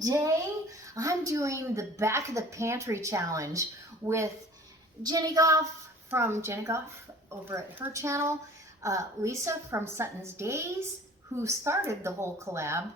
Today I'm doing the back of the pantry challenge with Jenny Goff from Jenny Goff over at her channel, Lisa from Sutton's Days, who started the whole collab,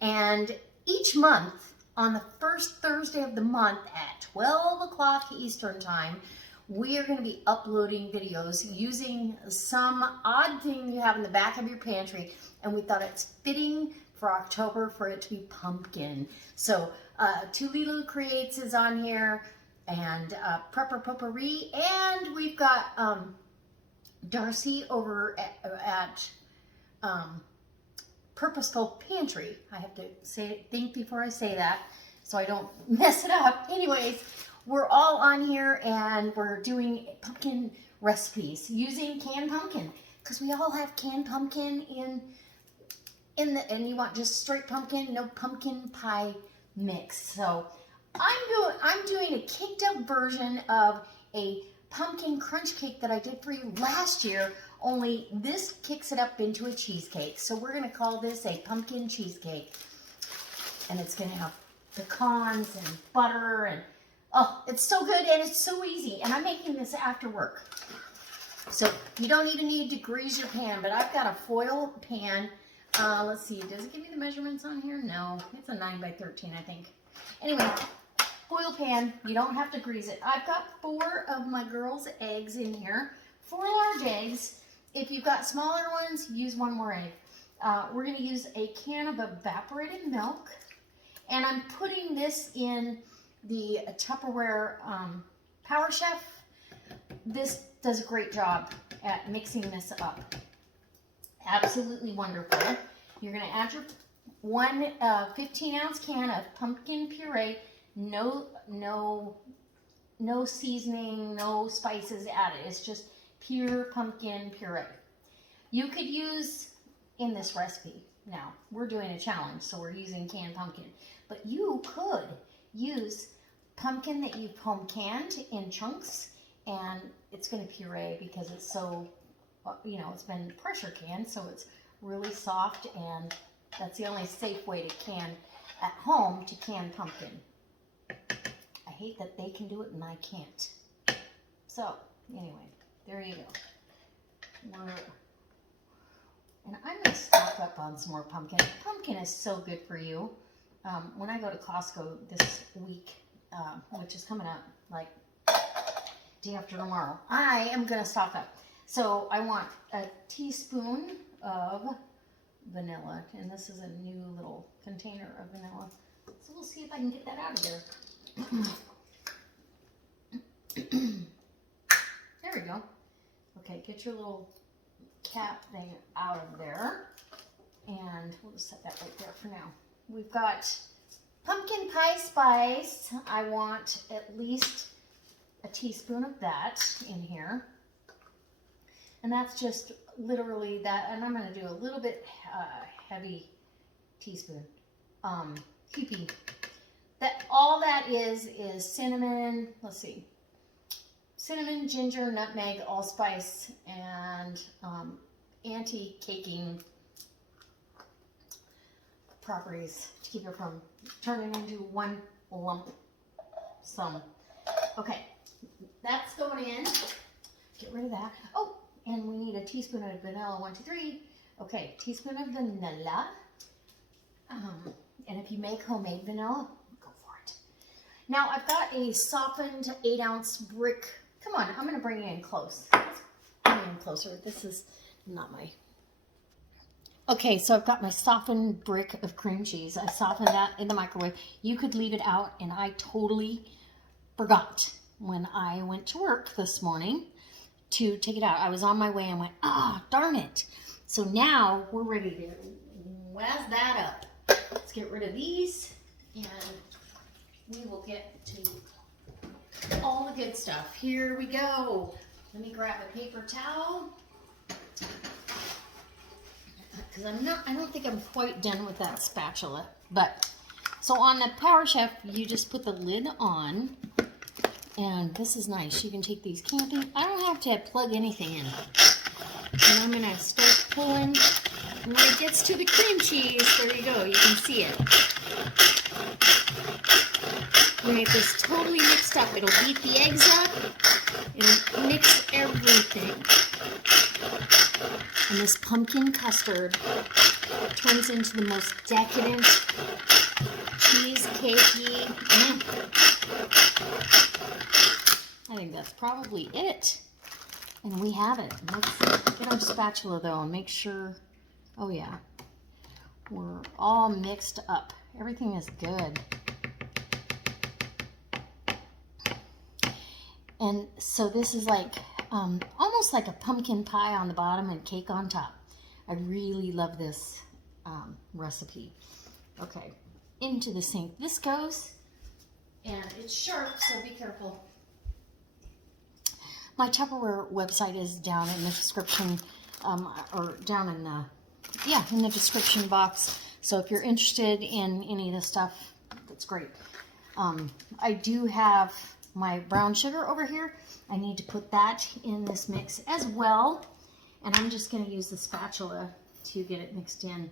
and each month on the first Thursday of the month at 12 o'clock Eastern time, we are going to be uploading videos using some odd thing you have in the back of your pantry, and we thought it's fitting for October for it to be pumpkin. So Tulilu Creates is on here, and Prepper Potpourri, and we've got Darcy over at Purposeful Pantry. I have to think before I say that so I don't mess it up. Anyways, we're all on here and we're doing pumpkin recipes using canned pumpkin, because we all have canned pumpkin and you want just straight pumpkin, no pumpkin pie mix. So I'm doing a caked up version of a pumpkin crunch cake that I did for you last year, only this kicks it up into a cheesecake. So we're gonna call this a pumpkin cheesecake. And it's gonna have pecans and butter, and oh, it's so good and it's so easy. And I'm making this after work. So you don't even need to grease your pan, but I've got a foil pan. Let's see, does it give me the measurements on here? No, it's a 9 by 13, I think. Anyway, foil pan, you don't have to grease it. I've got 4 of my girls' eggs in here, 4 large eggs. If you've got smaller ones, use 1 more egg. We're gonna use a can of evaporated milk, and I'm putting this in the Tupperware Power Chef. This does a great job at mixing this up. Absolutely wonderful. You're going to add your 1 15-ounce can of pumpkin puree. No seasoning, no spices added. It's just pure pumpkin puree. You could use, in this recipe, now we're doing a challenge, so we're using canned pumpkin, but you could use pumpkin that you've home canned in chunks, and it's going to puree because it's so, you know, it's been pressure canned, so it's really soft, and that's the only safe way to can at home, to can pumpkin. I hate that they can do it and I can't. So anyway, there you go. And I'm going to stock up on some more pumpkin. Pumpkin is so good for you. When I go to Costco this week, which is coming up like day after tomorrow, I am going to stock up. So I want a teaspoon of vanilla, and this is a new little container of vanilla. So we'll see if I can get that out of there. There we go. Okay, get your little cap thing out of there, and we'll just set that right there for now. We've got pumpkin pie spice. I want at least a teaspoon of that in here. And that's just literally that, and I'm going to do a little bit heavy teaspoon. Heapy. That all that is cinnamon. Let's see, cinnamon, ginger, nutmeg, allspice, and anti-caking properties to keep it from turning into one lump sum. Okay, that's going in. Get rid of that. Oh. And we need a teaspoon of vanilla, 1, 2, 3. Okay, teaspoon of vanilla. And if you make homemade vanilla, go for it. Now I've got a softened 8-ounce brick. Come on, I'm going to bring you in close. Bring you in closer. This is not my... Okay, so I've got my softened brick of cream cheese. I softened that in the microwave. You could leave it out, and I totally forgot when I went to work this morning to take it out. I was on my way and went, darn it. So now we're ready to wazz that up. Let's get rid of these, and we will get to all the good stuff. Here we go. Let me grab a paper towel, because I don't think I'm quite done with that spatula. But so on the Power Chef, you just put the lid on. And this is nice. You can take these camping. I don't have to plug anything in. And I'm going to start pulling. And when it gets to the cream cheese, there you go, you can see it. When it gets totally mixed up, it'll beat the eggs up, it'll mix everything. And this pumpkin custard turns into the most decadent, cheesecakey. I think that's probably it. And we have it. Let's get our spatula though and make sure, oh yeah, we're all mixed up. Everything is good. And so this is like almost like a pumpkin pie on the bottom and cake on top. I really love this recipe. Okay, into the sink this goes, and it's sharp, so be careful. My Tupperware website is down in the description, or down in the, in the description box. So if you're interested in any of this stuff, that's great. I do have my brown sugar over here. I need to put that in this mix as well. And I'm just going to use the spatula to get it mixed in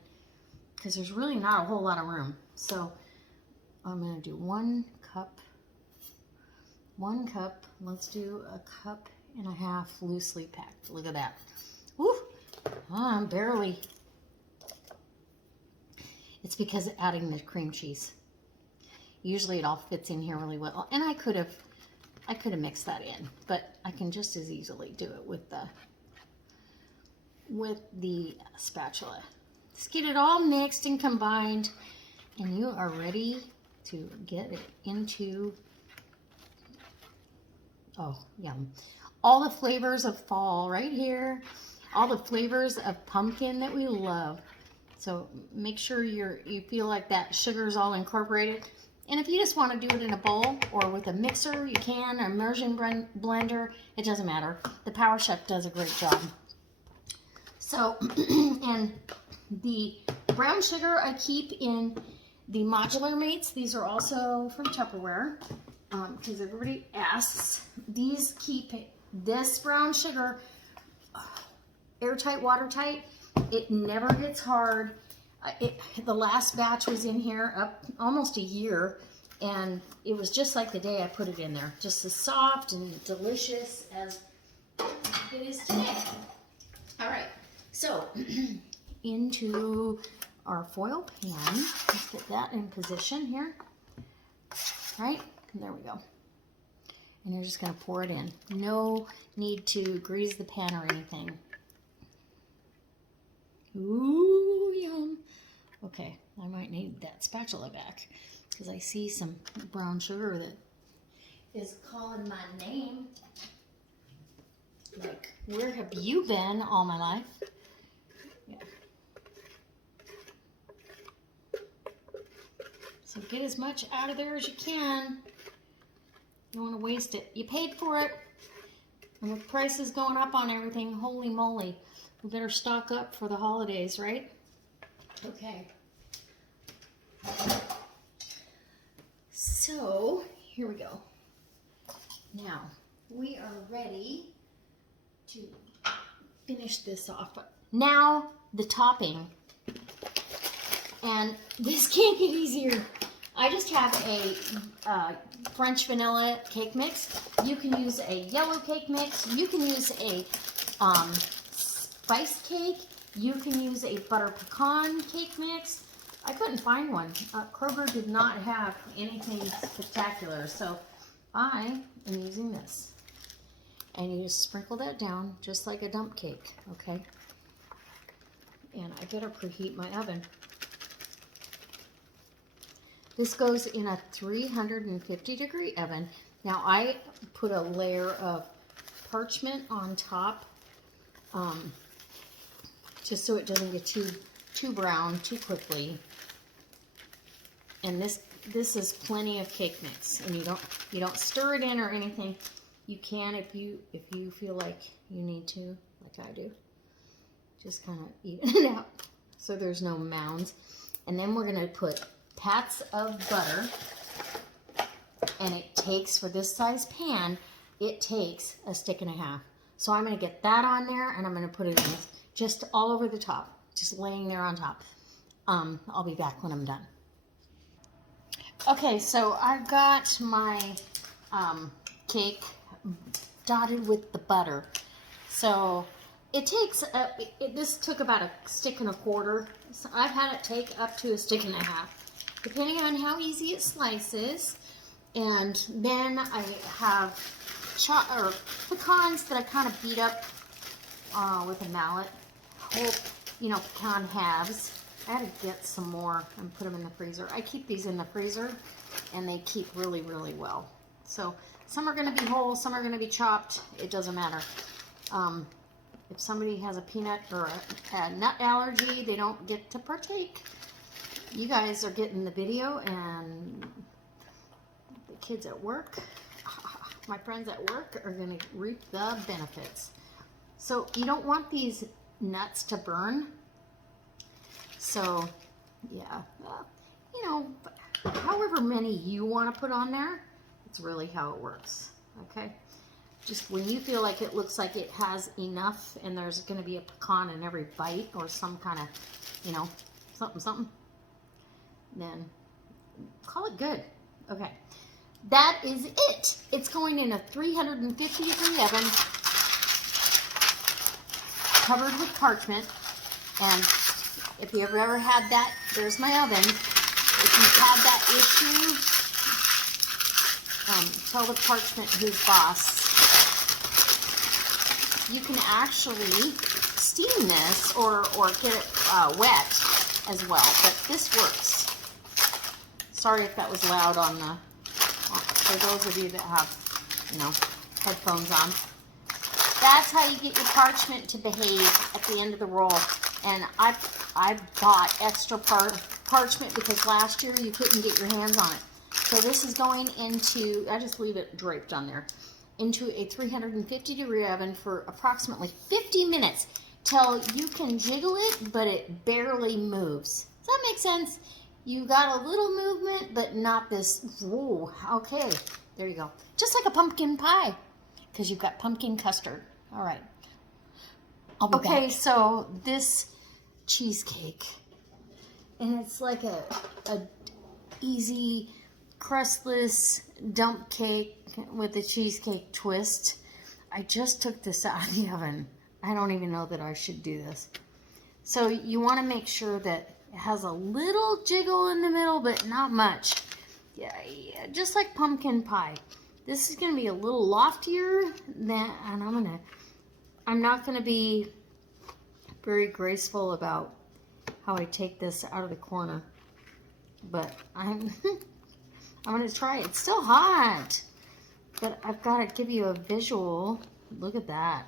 because there's really not a whole lot of room. So I'm going to do 1 cup. 1 cup. Let's do a cup and a half loosely packed. Look at that. Woo! I'm barely. It's because of adding the cream cheese. Usually it all fits in here really well. And I could have mixed that in, but I can just as easily do it with the spatula. Just get it all mixed and combined, and you are ready to get it into, oh, yum. All the flavors of fall right here. All the flavors of pumpkin that we love. So make sure you feel like that sugar's all incorporated. And if you just want to do it in a bowl or with a mixer, you can, or immersion blender, it doesn't matter. The Power Chef does a great job. So, and the brown sugar I keep in the modular mates. These are also from Tupperware, because everybody asks. These keep this brown sugar airtight, watertight. It never gets hard. The last batch was in here up almost a year, and it was just like the day I put it in there. Just as soft and delicious as it is today. All right, so into our foil pan. Let's get that in position here. Right, there we go. And you're just gonna pour it in. No need to grease the pan or anything. Ooh, yum. Okay, I might need that spatula back because I see some brown sugar that is calling my name. Like, where have you been all my life? Yeah. So get as much out of there as you can. You don't want to waste it. You paid for it. And with prices going up on everything, holy moly. We better stock up for the holidays, right? Okay. So, here we go. Now, we are ready to finish this off. Now, the topping. And this can't get easier. I just have a French vanilla cake mix. You can use a yellow cake mix. You can use a spice cake. You can use a butter pecan cake mix. I couldn't find one. Kroger did not have anything spectacular, so I am using this. And you just sprinkle that down just like a dump cake, okay? And I better preheat my oven. This goes in a 350-degree oven. Now I put a layer of parchment on top, just so it doesn't get too brown too quickly. And this is plenty of cake mix, and you don't stir it in or anything. You can if you feel like you need to, like I do. Just kind of eat it out so there's no mounds. And then we're gonna put pats of butter, and it takes, for this size pan, it takes a stick and a half. So I'm gonna get that on there, and I'm gonna put it in just all over the top, just laying there on top. I'll be back when I'm done. Okay, so I've got my cake dotted with the butter. So it takes, this took about a stick and a quarter. So I've had it take up to a stick and a half, depending on how easy it slices. And then I have pecans that I kind of beat up with a mallet. Whole, you know, pecan halves. I had to get some more and put them in the freezer. I keep these in the freezer and they keep really, really well. So some are going to be whole, some are going to be chopped. It doesn't matter. If somebody has a peanut or a nut allergy, they don't get to partake. You guys are getting the video, and the kids at work, my friends at work, are going to reap the benefits. So you don't want these nuts to burn. So yeah, you know, however many you want to put on there, it's really how it works. Okay, just when you feel like it looks like it has enough and there's going to be a pecan in every bite or some kind of, you know, something, then call it good. Okay, that is it. It's going in a 350 degree oven, covered with parchment. And if you ever had that, there's my oven. If you've had that issue, tell the parchment who's boss. You can actually steam this or get it wet as well, but this works. Sorry if that was loud on the, for those of you that have, you know, headphones on. That's how you get your parchment to behave at the end of the roll. And I bought extra parchment because last year you couldn't get your hands on it. So this is going into, I just leave it draped on there, into a 350 degree oven for approximately 50 minutes till you can jiggle it, but it barely moves. Does that make sense? You got a little movement, but not this, whoa, okay, there you go. Just like a pumpkin pie, because you've got pumpkin custard. All right. I'll be back. So this cheesecake, and it's like a easy crustless dump cake with a cheesecake twist. I just took this out of the oven. I don't even know that I should do this. So you want to make sure that it has a little jiggle in the middle, but not much. Yeah, just like pumpkin pie. This is going to be a little loftier than, and I'm not going to be very graceful about how I take this out of the corner, but I'm going to try it. It's still hot, but I've got to give you a visual. Look at that.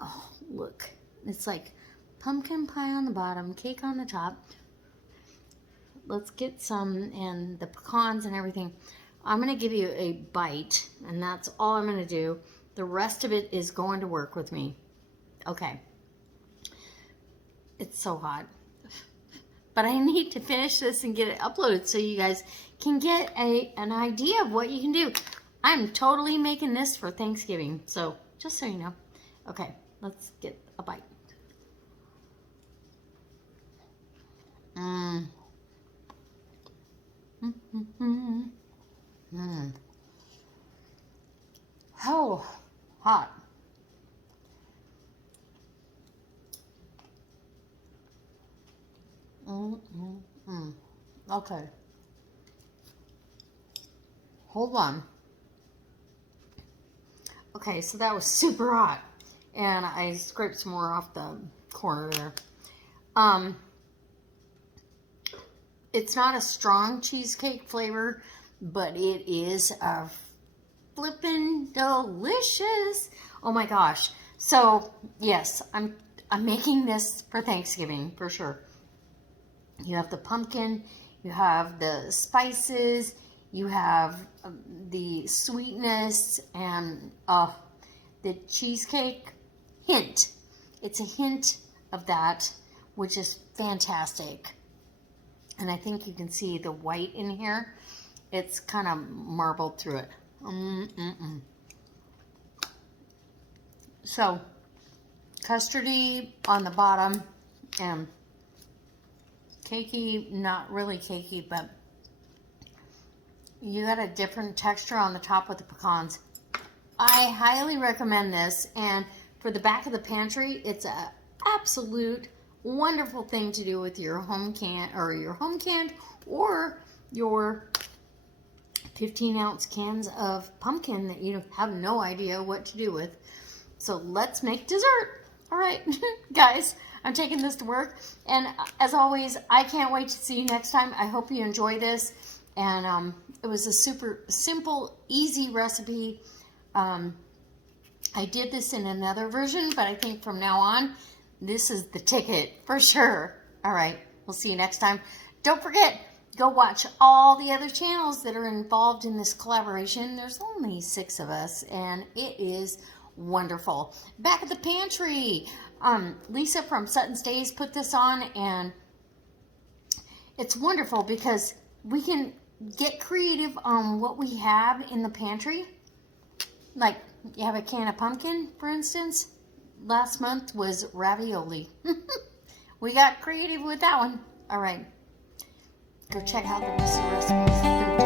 Oh, look. It's like pumpkin pie on the bottom, cake on the top. Let's get some, and the pecans and everything. I'm going to give you a bite, and that's all I'm going to do. The rest of it is going to work with me. Okay. It's so hot. But I need to finish this and get it uploaded so you guys can get an idea of what you can do. I'm totally making this for Thanksgiving, so just so you know. Okay, let's get a bite. Oh, hot. Okay. Hold on. Okay, so that was super hot. And I scraped some more off the corner there. It's not a strong cheesecake flavor, but it is a flippin' delicious. Oh my gosh. So, yes, I'm making this for Thanksgiving for sure. You have the pumpkin, you have the spices, you have the sweetness, and the cheesecake hint. It's a hint of that, which is fantastic. And I think you can see the white in here. It's kind of marbled through it. So, custardy on the bottom and cakey, not really cakey, but you got a different texture on the top with the pecans. I highly recommend this, and for the back of the pantry, it's a absolute wonderful thing to do with your home canned or your 15-ounce cans of pumpkin that you have no idea what to do with. So let's make dessert. All right, guys, I'm taking this to work, and as always, I can't wait to see you next time. I hope you enjoy this, and it was a super simple, easy recipe. I did this in another version, but I think from now on, this is the ticket for sure. All right, we'll see you next time. Don't forget, go watch all the other channels that are involved in this collaboration. There's only 6 of us, and it is wonderful. Back at the pantry, Lisa from Sutton's Days put this on, and it's wonderful because we can get creative on what we have in the pantry. Like, you have a can of pumpkin, for instance. Last month was ravioli. We got creative with that one. All right. Go check out the rest of the recipes.